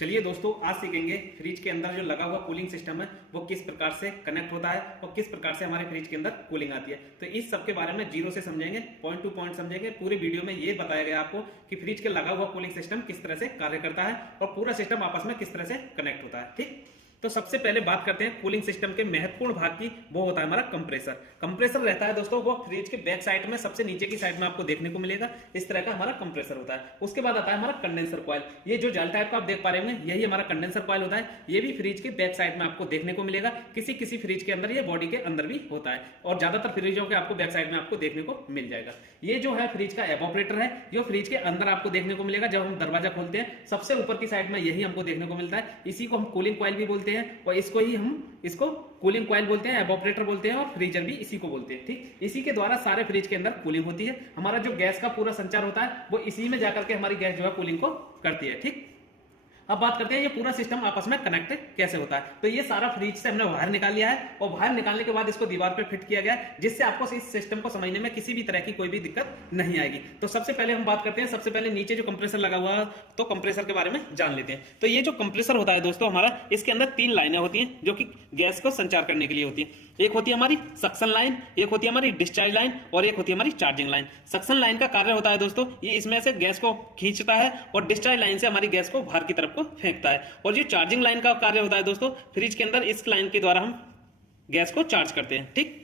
चलिए दोस्तों, आज सीखेंगे फ्रिज के अंदर जो लगा हुआ कूलिंग सिस्टम है वो किस प्रकार से कनेक्ट होता है और किस प्रकार से हमारे फ्रिज के अंदर कूलिंग आती है। तो इस सब के बारे में जीरो से समझेंगे, पॉइंट टू पॉइंट समझेंगे। पूरी वीडियो में ये बताया गया आपको कि फ्रिज के लगा हुआ कूलिंग सिस्टम किस तरह से कार्य करता है और पूरा सिस्टम आपस में किस तरह से कनेक्ट होता है। ठीक, तो सबसे पहले बात करते हैं कूलिंग सिस्टम के महत्वपूर्ण भाग की। वो होता है हमारा कंप्रेसर। कंप्रेसर रहता है दोस्तों, वो फ्रिज के बैक साइड में सबसे नीचे की साइड में आपको देखने को मिलेगा। इस तरह का हमारा कंप्रेसर होता है। उसके बाद आता है हमारा कंडेंसर कॉइल। ये जो जाल टाइप का आप देख पा रहे होंगे, यही हमारा कंडेंसर कॉइल होता है। ये भी फ्रिज के बैक साइड में आपको देखने को मिलेगा। किसी किसी फ्रिज के अंदर, ये बॉडी के अंदर भी होता है और ज्यादातर फ्रिजों के आपको बैक साइड में आपको देखने को मिल जाएगा। ये जो है फ्रिज का एवापोरेटर है, जो फ्रिज के अंदर आपको देखने को मिलेगा। जब हम दरवाजा खोलते हैं सबसे ऊपर की साइड में यही हमको देखने को मिलता है। इसी को हम कूलिंग कॉइल भी बोलते हैं और इसको हम इसको कूलिंग कॉइल बोलते हैं, एवापोरेटर बोलते हैं और फ्रीजर भी इसी को बोलते हैं। ठीक, इसी के द्वारा सारे फ्रिज के अंदर कूलिंग होती है। हमारा जो गैस का पूरा संचार होता है वो इसी में जाकर के हमारी गैस जो है कूलिंग को करती है। ठीक, अब बात करते हैं ये पूरा सिस्टम आपस में कनेक्ट कैसे होता है। तो ये सारा फ्रिज से हमने बाहर निकाल लिया है और बाहर निकालने के बाद इसको दीवार पे फिट किया गया है, जिससे आपको इस सिस्टम को समझने में किसी भी तरह की कोई भी दिक्कत नहीं आएगी। तो सबसे पहले हम बात करते हैं, सबसे पहले नीचे जो कंप्रेसर लगा हुआ है तो कंप्रेसर के बारे में जान लेते हैं। तो ये जो कंप्रेसर होता है दोस्तों हमारा, इसके अंदर 3 लाइनें होती हैं जो कि गैस को संचार करने के लिए होती है। एक होती है हमारी सक्शन लाइन, एक होती है हमारी डिस्चार्ज लाइन और एक होती है हमारी चार्जिंग लाइन। सक्शन लाइन का कार्य होता है दोस्तों, ये इसमें से गैस को खींचता है और डिस्चार्ज लाइन से हमारी गैस को बाहर की तरफ को फेंकता है। और जो चार्जिंग लाइन का कार्य होता है दोस्तों, फ्रिज के अंदर इस लाइन के द्वारा हम गैस को चार्ज करते हैं। ठीक,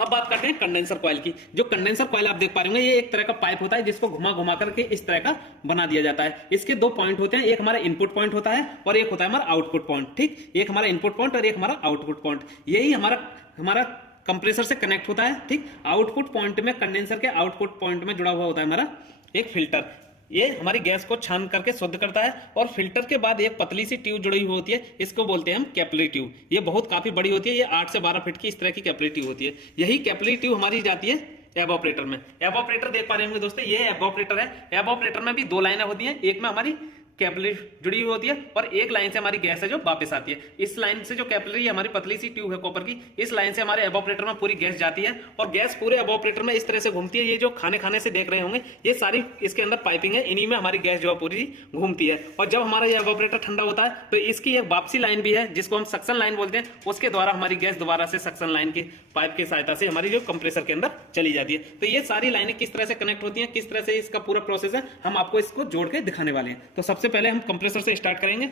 अब बात करते हैं कंडेंसर कॉइल की। जो कंडेंसर कॉइल आप देख पा रहे होंगे, ये एक तरह का पाइप होता है जिसको घुमा घुमा करके इस तरह का बना दिया जाता है। इसके 2 पॉइंट होते हैं, एक हमारा इनपुट पॉइंट होता है और एक होता है हमारा आउटपुट पॉइंट। ठीक, एक हमारा इनपुट पॉइंट और एक हमारा आउटपुट पॉइंट। यही हमारा कंप्रेसर से कनेक्ट होता है। ठीक, आउटपुट पॉइंट में, कंडेंसर के आउटपुट पॉइंट में जुड़ा हुआ होता है हमारा एक फिल्टर। ये हमारी गैस को छान करके शुद्ध करता है और फिल्टर के बाद एक पतली सी ट्यूब जुड़ी हुई होती है, इसको बोलते हैं हम कैपिलरी ट्यूब। ये बहुत काफी बड़ी होती है, ये 8 से 12 फीट की इस तरह की कैपिलरी ट्यूब होती है। यही कैपिलरी ट्यूब हमारी जाती है एवापोरेटर में। एवापोरेटर देख पा रहे होंगे दोस्तों, ये एवापोरेटर है। एवापोरेटर में भी 2 लाइनें होती हैं, एक में हमारी कैपिलरी जुड़ी हुई होती है और एक लाइन से हमारी गैस है जो वापस आती है। इस लाइन से जो कैपिलरी हमारी पतली सी ट्यूब है कॉपर की, इस लाइन से हमारे एवापोरेटर में पूरी गैस जाती है और गैस पूरे एवापोरेटर में इस तरह से घूमती है। ये जो खाने से देख रहे होंगे, ये सारी इसके अंदर पाइपिंग है, इन्हीं में हमारी गैस जो है पूरी घूमती है। और जब हमारा ये एवापोरेटर ठंडा होता है तो इसकी एक वापसी लाइन भी है जिसको हम सक्शन लाइन बोलते हैं। उसके द्वारा हमारी गैस दोबारा से सक्शन लाइन की पाइप की सहायता से हमारी जो कंप्रेसर के अंदर चली जाती है। तो ये सारी लाइनें किस तरह से कनेक्ट होती हैं, किस तरह से इसका पूरा प्रोसेस है, हम आपको इसको जोड़ के दिखाने वाले हैं। तो सबसे पहले हम कंप्रेसर से स्टार्ट करेंगे।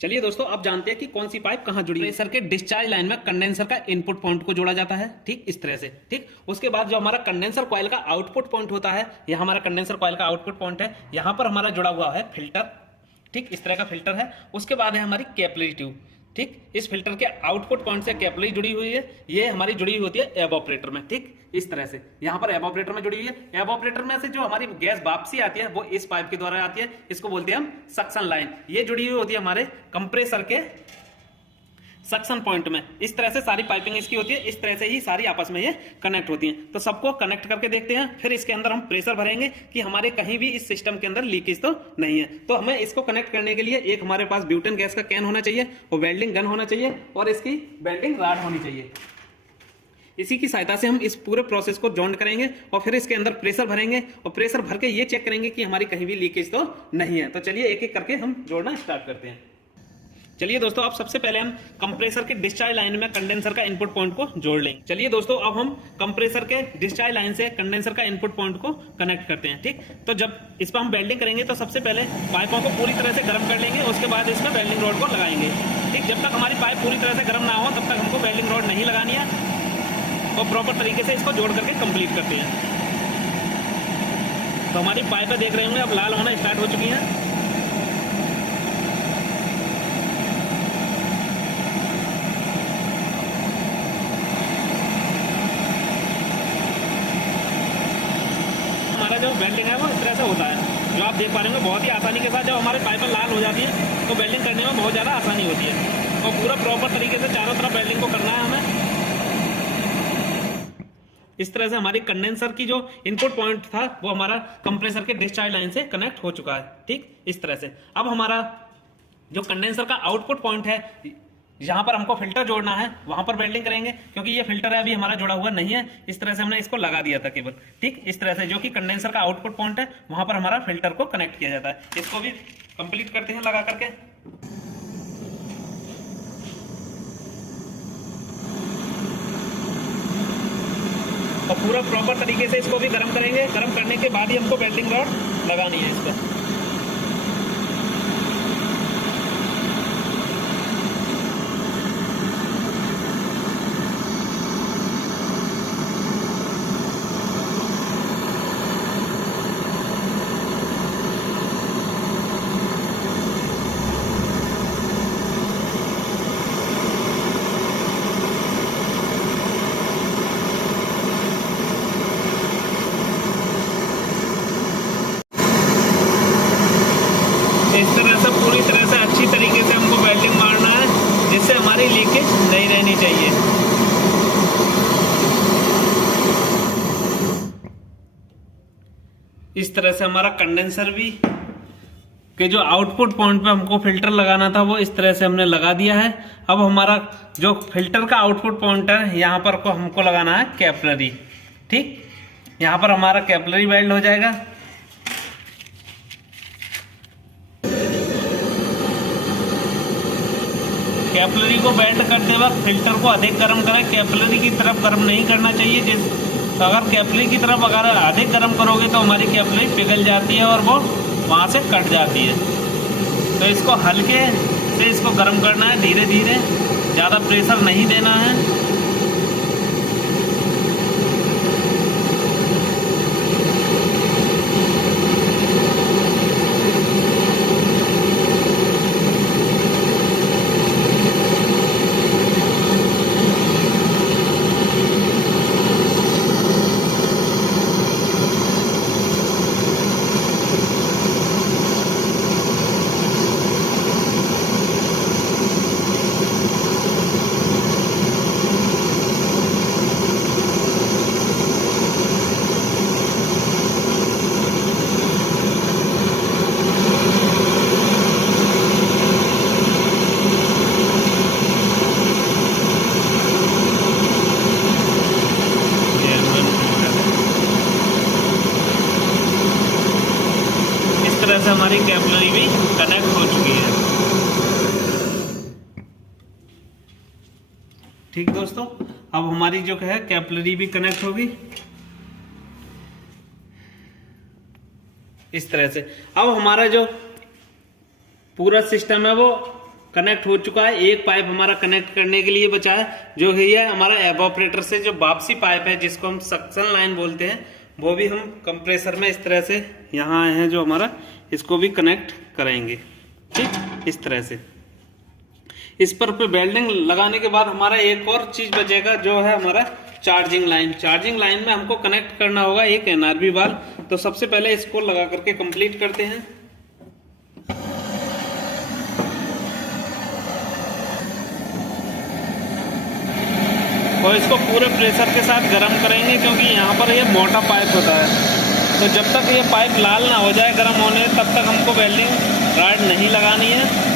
चलिए दोस्तों, अब जानते हैं कि कौन सी पाइप कहां जुड़ी है। कंप्रेसर के डिस्चार्ज लाइन में कंडेंसर का इनपुट पॉइंट को जोड़ा जाता है। ठीक, इस तरह से। ठीक, उसके बाद जो हमारा कंडेंसर कॉइल का आउटपुट पॉइंट होता है, यह हमारा कंडेंसर कॉइल का आउटपुट पॉइंट है। यहां पर हमारा जुड़ा हुआ है फिल्टर। ठीक, इस तरह का फिल्टर है। उसके बाद है हमारी कैपिलरी ट्यूब। ठीक, इस फिल्टर के आउटपुट पॉइंट से कैपिलरी जुड़ी हुई है, ये हमारी जुड़ी हुई होती है एवापोरेटर में। ठीक, इस तरह से यहां पर एवापोरेटर में जुड़ी हुई है। एवापोरेटर में से जो हमारी गैस वापसी आती है वो इस पाइप के द्वारा आती है, इसको बोलते हैं हम सक्शन लाइन। ये जुड़ी हुई होती है हमारे कंप्रेसर के सक्शन पॉइंट में। इस तरह से सारी पाइपिंग इसकी होती है, इस तरह से ही सारी आपस में ये कनेक्ट होती हैं। तो सबको कनेक्ट करके देखते हैं, फिर इसके अंदर हम प्रेशर भरेंगे कि हमारे कहीं भी इस सिस्टम के अंदर लीकेज तो नहीं है। तो हमें इसको कनेक्ट करने के लिए एक हमारे पास ब्यूटेन गैस का कैन होना चाहिए और वेल्डिंग गन होना चाहिए और इसकी वेल्डिंग रॉड होनी चाहिए। इसी की सहायता से हम इस पूरे प्रोसेस को जॉइंट करेंगे और फिर इसके अंदर प्रेशर भरेंगे और प्रेशर भर के ये चेक करेंगे कि हमारी कहीं भी लीकेज तो नहीं है। तो चलिए एक एक करके हम जोड़ना स्टार्ट करते हैं। चलिए दोस्तों, अब सबसे पहले हम कंप्रेसर के डिस्चार्ज लाइन में कंडेंसर का इनपुट पॉइंट को जोड़ लेंगे। चलिए दोस्तों, अब हम कंप्रेसर के डिस्चार्ज लाइन से कंडेंसर का इनपुट पॉइंट को कनेक्ट करते हैं। ठीक, तो जब इस पर हम वेल्डिंग करेंगे तो सबसे पहले पाइपों को पूरी तरह से गर्म कर लेंगे, उसके बाद इसमें वेल्डिंग रॉड को लगाएंगे। ठीक, जब तक हमारी पाइप पूरी तरह से गर्म ना हो तब तक हमको वेल्डिंग रॉड नहीं लगानी है और प्रॉपर तरीके से इसको जोड़ करके कंप्लीट करते हैं। तो हमारी पाइपें देख रहे होंगे अब लाल होना स्टार्ट हो चुकी हैं। हमारा जो वेल्डिंग है वो इस तरह से होता है, जो आप देख पा रहे होंगे। बहुत ही आसानी के साथ जब हमारे पाइपें लाल हो जाती है तो वेल्डिंग करने में बहुत ज़्यादा आसानी होती है और पूरा प्रॉपर तरीके से चारों तरफ वेल्डिंग को करना है हमें। इस तरह से हमारी कंडेंसर की जो इनपुट पॉइंट था वो हमारा कंप्रेसर के डिस्चार्ज लाइन से कनेक्ट हो चुका है। ठीक, इस तरह से। अब हमारा जो कंडेंसर का आउटपुट पॉइंट है, जहां पर हमको फिल्टर जोड़ना है वहां पर वेल्डिंग करेंगे, क्योंकि ये फिल्टर है अभी हमारा जुड़ा हुआ नहीं है। इस तरह से हमने इसको लगा दिया था केबल। ठीक, इस तरह से जो कि कंडेंसर का आउटपुट पॉइंट है वहां पर हमारा फिल्टर को कनेक्ट किया जाता है। इसको भी कंप्लीट करते हैं लगा करके। और पूरा प्रॉपर तरीके से इसको भी गर्म करेंगे। गर्म करने के बाद ही हमको वेल्डिंग रॉड लगानी है इस पर। इस तरह से पूरी तरह से अच्छी तरीके से हमको वेल्डिंग मारना है, जिससे हमारी लीकेज नहीं रहनी चाहिए। इस तरह से हमारा कंडेंसर भी के जो आउटपुट पॉइंट पे हमको फिल्टर लगाना था वो इस तरह से हमने लगा दिया है। अब हमारा जो फिल्टर का आउटपुट पॉइंट है यहाँ पर को हमको लगाना है कैपिलरी। ठीक, यहाँ पर हमारा कैपिलरी वेल्ड हो जाएगा। कैपिलरी को वेल्ड करते वक्त फिल्टर को अधिक गर्म करें, कैपिलरी की तरफ गर्म नहीं करना चाहिए। तो अगर कैपिलरी की तरफ अगर अधिक गर्म करोगे तो हमारी कैपिलरी पिघल जाती है और वो वहाँ से कट जाती है। तो इसको हल्के से इसको गर्म करना है, धीरे धीरे, ज़्यादा प्रेशर नहीं देना है। से हमारी कैपिलरी भी कनेक्ट हो चुकी है। ठीक दोस्तों, अब हमारी जो है कैपिलरी भी कनेक्ट होगी इस तरह से। अब हमारा जो पूरा सिस्टम है वो कनेक्ट हो चुका है। एक पाइप हमारा कनेक्ट करने के लिए बचा है, जो है हमारा एवापोरेटर से जो वापसी पाइप है, जिसको हम सक्शन लाइन बोलते हैं, वो भी हम कंप्रेसर में इस तरह से यहाँ आए हैं जो हमारा, इसको भी कनेक्ट करेंगे। ठीक, इस तरह से इस पर वेल्डिंग लगाने के बाद हमारा एक और चीज बचेगा, जो है हमारा चार्जिंग लाइन। चार्जिंग लाइन में हमको कनेक्ट करना होगा एक एनआरबी वाल्व। तो सबसे पहले इसको लगा करके कंप्लीट करते हैं। और इसको पूरे प्रेशर के साथ गर्म करेंगे, क्योंकि यहाँ पर ये मोटा पाइप होता है। तो जब तक ये पाइप लाल ना हो जाए गर्म होने, तब तक हमको वेल्डिंग रॉड नहीं लगानी है।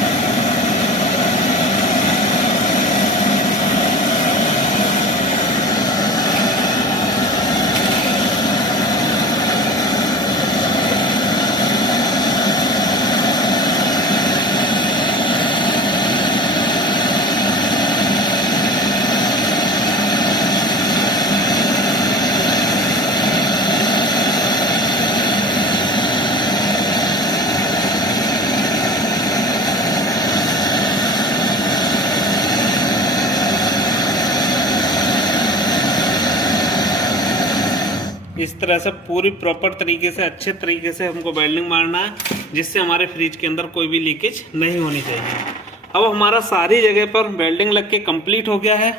इस तरह से पूरी प्रॉपर तरीके से अच्छे तरीके से हमको वेल्डिंग मारना है, जिससे हमारे फ्रिज के अंदर कोई भी लीकेज नहीं होनी चाहिए। अब हमारा सारी जगह पर वेल्डिंग लग के कंप्लीट हो गया है।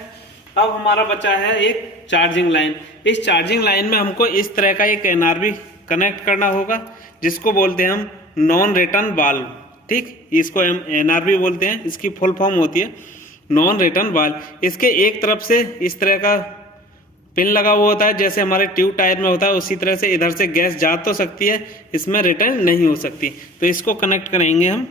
अब हमारा बचा है एक चार्जिंग लाइन। इस चार्जिंग लाइन में हमको इस तरह का एक एनआरबी कनेक्ट करना होगा, जिसको बोलते हैं हम नॉन रिटर्न वाल्व। ठीक, इसको हम एनआरबी बोलते हैं, इसकी फुल फॉर्म होती है नॉन रिटर्न वाल्व। इसके एक तरफ से इस तरह का पिन लगा हुआ होता है, जैसे हमारे ट्यूब टायर में होता है, उसी तरह से इधर से गैस जा तो सकती है, इसमें रिटर्न नहीं हो सकती। तो इसको कनेक्ट करेंगे हम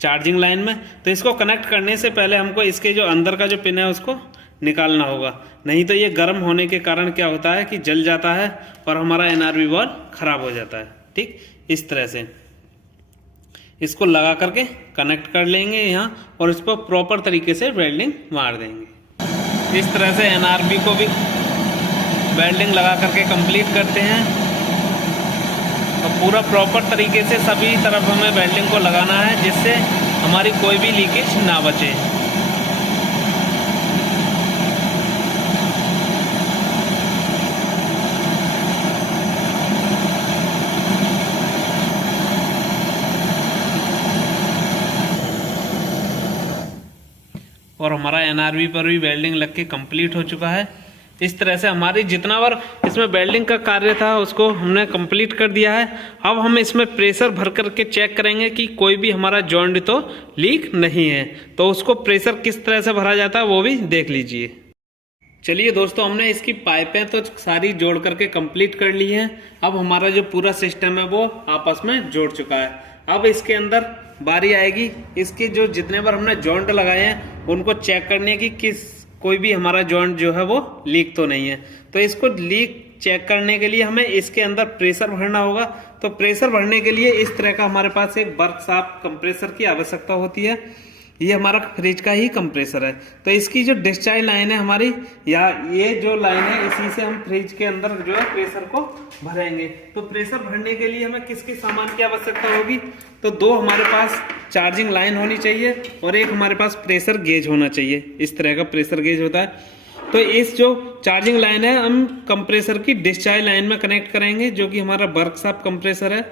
चार्जिंग लाइन में। तो इसको कनेक्ट करने से पहले हमको इसके जो अंदर का जो पिन है उसको निकालना होगा, नहीं तो ये गर्म होने के कारण क्या होता है कि जल जाता है और हमारा एनआरबी वाल्व खराब हो जाता है। ठीक, इस तरह से इसको लगा करके कनेक्ट कर लेंगे यहाँ और इस पर प्रॉपर तरीके से वेल्डिंग मार देंगे। इस तरह से एनआरबी को भी वेल्डिंग लगा करके कंप्लीट करते हैं और पूरा प्रॉपर तरीके से सभी तरफ हमें वेल्डिंग को लगाना है जिससे हमारी कोई भी लीकेज ना बचे। और हमारा एनआरबी पर भी वेल्डिंग लग के कंप्लीट हो चुका है। इस तरह से हमारी जितना बार इसमें वेल्डिंग का कार्य था उसको हमने कंप्लीट कर दिया है। अब हम इसमें प्रेशर भर करके चेक करेंगे कि कोई भी हमारा जॉइंट तो लीक नहीं है। तो उसको प्रेशर किस तरह से भरा जाता है वो भी देख लीजिए। चलिए दोस्तों, हमने इसकी पाइपें तो सारी जोड़ करके कंप्लीट कर ली हैं। अब हमारा जो पूरा सिस्टम है वो आपस में जोड़ चुका है। अब इसके अंदर बारी आएगी इसके जो जितने बार हमने जॉइंट लगाए हैं उनको चेक करने की कोई भी हमारा जॉइंट जो है वो लीक तो नहीं है। तो इसको लीक चेक करने के लिए हमें इसके अंदर प्रेशर भरना होगा। तो प्रेशर भरने के लिए इस तरह का हमारे पास एक वर्कशॉप कंप्रेसर की आवश्यकता होती है। ये हमारा फ्रिज का ही कंप्रेसर है। तो इसकी जो डिस्चार्ज लाइन है हमारी, या ये जो लाइन है, इसी से हम फ्रिज के अंदर जो है प्रेशर को भरेंगे। तो प्रेशर भरने के लिए हमें किस किस सामान की आवश्यकता होगी? तो दो हमारे पास चार्जिंग लाइन होनी चाहिए और एक हमारे पास प्रेशर गेज होना चाहिए। इस तरह का प्रेशर गेज होता है। तो इस जो चार्जिंग लाइन है हम कंप्रेसर की डिस्चार्ज लाइन में कनेक्ट करेंगे, जो कि हमारा वर्कशॉप कंप्रेसर है।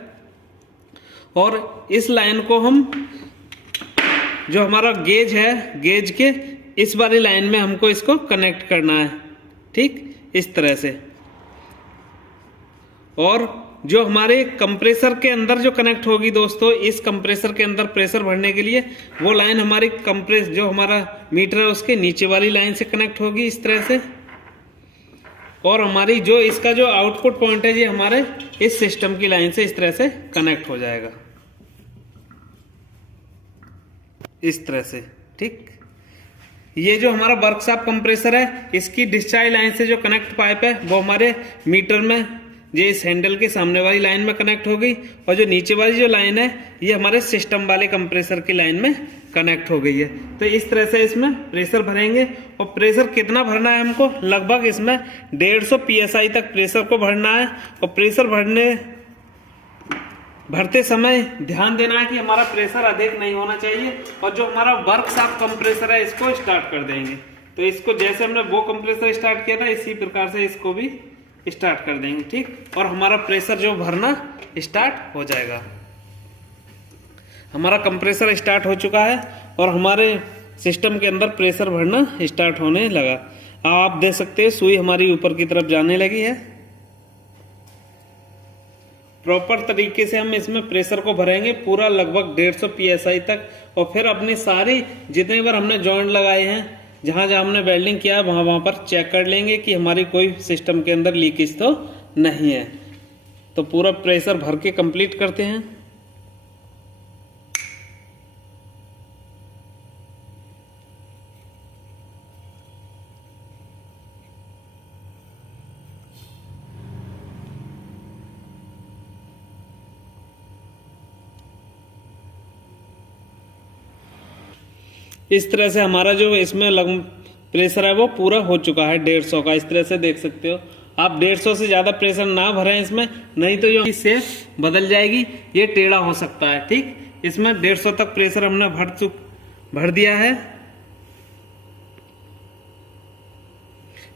और इस लाइन को हम जो हमारा गेज है, गेज के इस वाली लाइन में हमको इसको कनेक्ट करना है, ठीक इस तरह से। और जो हमारे कंप्रेसर के अंदर जो कनेक्ट होगी दोस्तों, इस कंप्रेसर के अंदर प्रेशर भरने के लिए वो लाइन हमारी जो हमारा मीटर है उसके नीचे वाली लाइन से कनेक्ट होगी इस तरह से। और हमारी जो इसका जो आउटपुट पॉइंट है ये हमारे इस सिस्टम की लाइन से इस तरह से कनेक्ट हो जाएगा, इस तरह से, ठीक। ये जो हमारा वर्कशॉप कंप्रेसर है इसकी डिस्चार्ज लाइन से जो कनेक्ट पाइप है वो हमारे मीटर में ये इस हैंडल के सामने वाली लाइन में कनेक्ट हो गई। और जो नीचे वाली जो लाइन है ये हमारे सिस्टम वाले कंप्रेसर की लाइन में कनेक्ट हो गई है। तो इस तरह से इसमें प्रेशर भरेंगे। और प्रेशर कितना भरना है हमको? लगभग इसमें 150 PSI तक प्रेशर को भरना है। और प्रेशर भरते समय ध्यान देना है कि हमारा प्रेशर अधिक नहीं होना चाहिए। और जो हमारा वर्कशॉप कंप्रेसर है इसको स्टार्ट कर देंगे। तो इसको जैसे हमने वो कंप्रेसर स्टार्ट किया था इसी प्रकार से इसको भी स्टार्ट कर देंगे, ठीक। और हमारा प्रेशर जो भरना स्टार्ट हो जाएगा। हमारा कंप्रेसर स्टार्ट हो चुका है और हमारे सिस्टम के अंदर प्रेशर भरना स्टार्ट होने लगा। आप देख सकते हैं सुई हमारी ऊपर की तरफ जाने लगी है। प्रॉपर तरीके से हम इसमें प्रेशर को भरेंगे पूरा लगभग 150 PSI तक। और फिर अपनी सारी जितने बार हमने जॉइंट लगाए हैं, जहां जहां हमने वेल्डिंग किया है वहां पर चेक कर लेंगे कि हमारी कोई सिस्टम के अंदर लीकेज तो नहीं है। तो पूरा प्रेशर भर के कंप्लीट करते हैं। इस तरह से हमारा जो इसमें प्रेशर है वो पूरा हो चुका है 150 का। इस तरह से देख सकते हो आप 150 से ज्यादा प्रेशर ना भरें इसमें, नहीं तो जो इससे बदल जाएगी, ये टेढ़ा हो सकता है, ठीक। इसमें 150 तक प्रेशर हमने भर दिया है।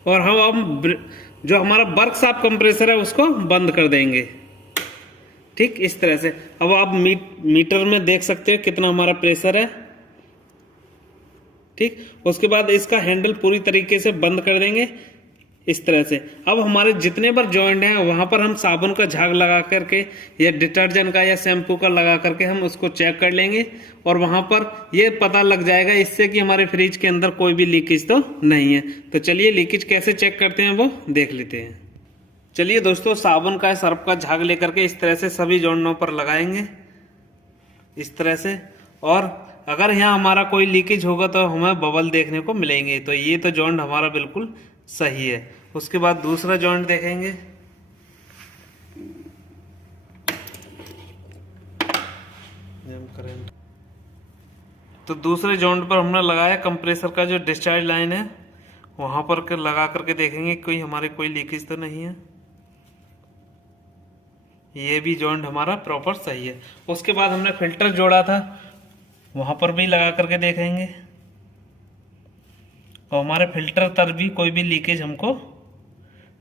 और हम अब जो हमारा वर्कशॉप कंप्रेसर है उसको बंद कर देंगे, ठीक इस तरह से। अब आप मीटर में देख सकते हो कितना हमारा प्रेशर है, ठीक। उसके बाद इसका हैंडल पूरी तरीके से बंद कर देंगे इस तरह से। अब हमारे जितने बार जॉइंट हैं वहां पर हम साबुन का झाग लगा करके या डिटर्जेंट का या शैम्पू का लगा करके हम उसको चेक कर लेंगे। और वहां पर ये पता लग जाएगा इससे कि हमारे फ्रिज के अंदर कोई भी लीकेज तो नहीं है। तो चलिए लीकेज कैसे चेक करते हैं वो देख लेते हैं। चलिए दोस्तों, साबुन का सर्फ का झाग लेकर के इस तरह से सभी जॉइंटों पर लगाएंगे इस तरह से। और अगर यहाँ हमारा कोई लीकेज होगा तो हमें बबल देखने को मिलेंगे। तो ये तो जॉइंट हमारा बिल्कुल सही है। उसके बाद दूसरा जॉइंट देखेंगे। करंट। तो दूसरे जॉइंट पर हमने लगाया कंप्रेसर का जो डिस्चार्ज लाइन है, वहां पर लगा करके देखेंगे कोई हमारे कोई लीकेज तो नहीं है। ये भी जॉइंट हमारा प्रॉपर सही है। उसके बाद हमने फिल्टर जोड़ा था, वहां पर भी लगा करके देखेंगे और हमारे फिल्टर तर भी कोई भी लीकेज हमको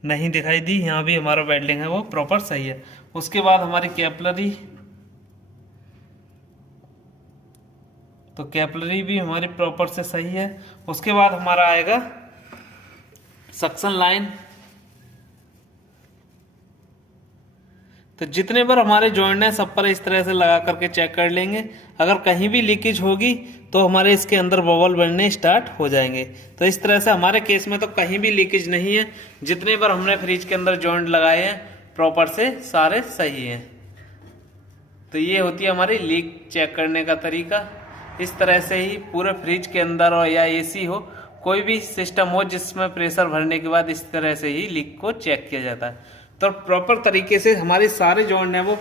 नहीं दिखाई दी। यहाँ भी हमारा वेल्डिंग है वो प्रॉपर सही है। उसके बाद हमारी कैपलरी, तो कैपलरी भी हमारी प्रॉपर से सही है। उसके बाद हमारा आएगा सक्शन लाइन। तो जितने बार हमारे जॉइंट है सब पर इस तरह से लगा करके चेक कर लेंगे। अगर कहीं भी लीकेज होगी तो हमारे इसके अंदर बबल बनने स्टार्ट हो जाएंगे। तो इस तरह से हमारे केस में तो कहीं भी लीकेज नहीं है। जितने बार हमने फ्रिज के अंदर जॉइंट लगाए हैं प्रॉपर से सारे सही हैं। तो ये होती है हमारी लीक चेक करने का तरीका। इस तरह से ही पूरे फ्रिज के अंदर हो या एसी हो, कोई भी सिस्टम हो जिसमें प्रेशर भरने के बाद इस तरह से ही लीक को चेक किया जाता है। तो प्रॉपर तरीके से हमारे सारे जॉइंट हैं वो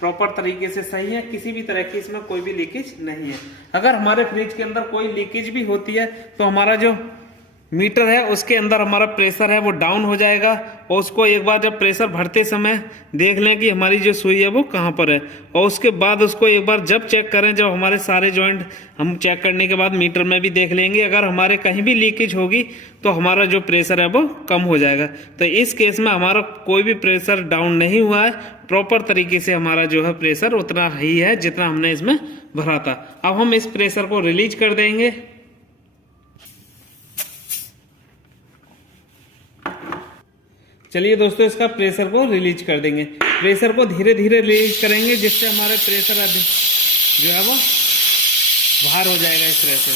प्रॉपर तरीके से सही है। किसी भी तरह की इसमें कोई भी लीकेज नहीं है। अगर हमारे फ्रिज के अंदर कोई लीकेज भी होती है तो हमारा जो मीटर है उसके अंदर हमारा प्रेशर है वो डाउन हो जाएगा। और उसको एक बार जब प्रेशर भरते समय देख लें कि हमारी जो सुई है वो कहाँ पर है, और उसके बाद उसको एक बार जब चेक करें, जब हमारे सारे जॉइंट हम चेक करने के बाद मीटर में भी देख लेंगे। अगर हमारे कहीं भी लीकेज होगी तो हमारा जो प्रेशर है वो कम हो जाएगा। तो इस केस में हमारा कोई भी प्रेशर डाउन नहीं हुआ है। प्रॉपर तरीके से हमारा जो है प्रेशर उतना ही है जितना हमने इसमें भरा था। अब हम इस प्रेशर को रिलीज कर देंगे। चलिए दोस्तों, इसका प्रेशर को रिलीज कर देंगे। प्रेशर को धीरे धीरे रिलीज करेंगे जिससे हमारे प्रेशर जो है वो बाहर हो जाएगा इस तरह से।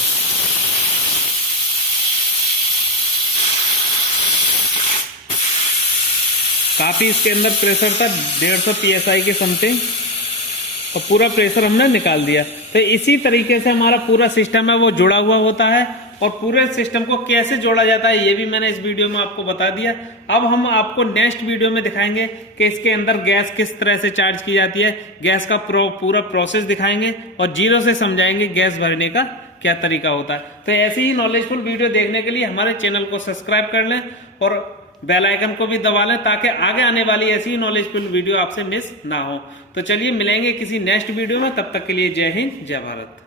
काफी इसके अंदर प्रेशर था 150 psi के समथिंग, और पूरा प्रेशर हमने निकाल दिया। तो इसी तरीके से हमारा पूरा सिस्टम है वो जुड़ा हुआ होता है। और पूरे सिस्टम को कैसे जोड़ा जाता है ये भी मैंने इस वीडियो में आपको बता दिया। अब हम आपको नेक्स्ट वीडियो में दिखाएंगे कि इसके अंदर गैस किस तरह से चार्ज की जाती है। गैस का पूरा प्रोसेस दिखाएंगे और जीरो से समझाएंगे गैस भरने का क्या तरीका होता है। तो ऐसी ही नॉलेजफुल वीडियो देखने के लिए हमारे चैनल को सब्सक्राइब कर लें और बेल आइकन को भी दबा लें ताकि आगे आने वाली ऐसी ही नॉलेजफुल वीडियो आपसे मिस ना हो। तो चलिए मिलेंगे किसी नेक्स्ट वीडियो में, तब तक के लिए जय हिंद जय भारत।